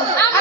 Oh,